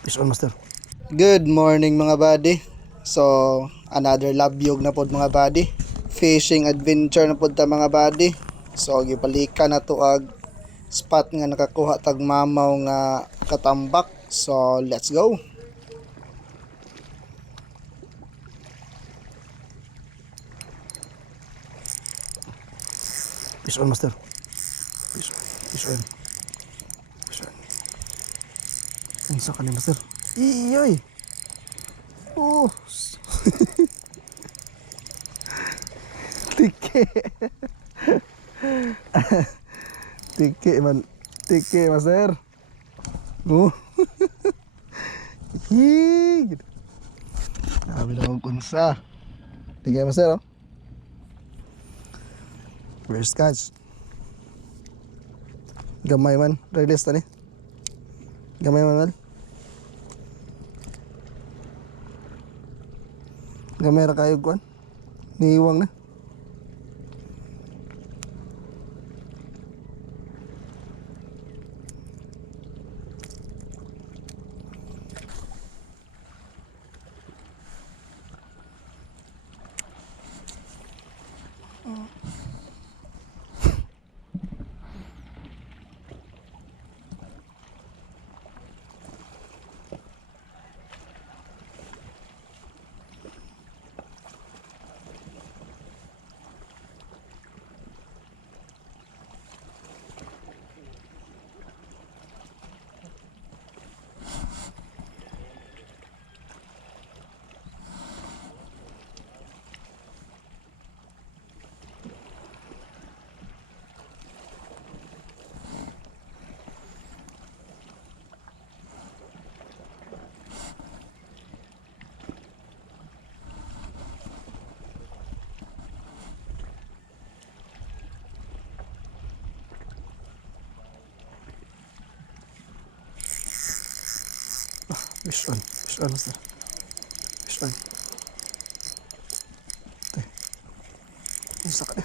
Fish on, master. Good morning mga buddy. So another labyog na pod mga buddy. Fishing adventure na pod ta mga buddy. So gipalikan na to ag spot nga nakakuha tag mamaw nga katambak. So let's go. Fish on, master. Fish on. Fish on. Fish on. Unsa ka ni, master? Iyoy. Oh. Tike. Tike man. Tike, master. Oh. Hig. Sabi na akong kunsa. Tike, master, oh. First catch. Gamay man. Release tani. Gamay man. Gamay ra kayo kuan. Niiwang na. Fish on. Fish on, master. Fish on. Ito. Isa ka na.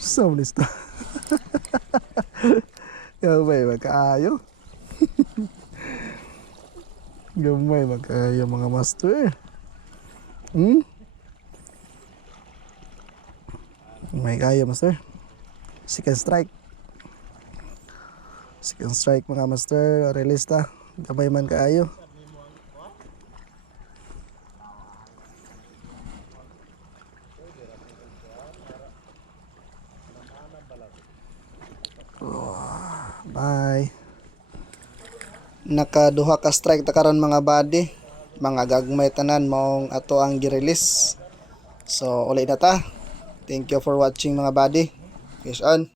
Saan mo nista? Gamay magkaayo. Gamay magkaayo mga master. May kaya, master. Second strike. Second strike mga master. Release ta. Gamay man kaayo. Bye. Nakaduha ka strike ta karon mga buddy. Mga gagmay tanan maong ato ang gi-release. So ulit na ta. Thank you for watching mga buddy. Fish on.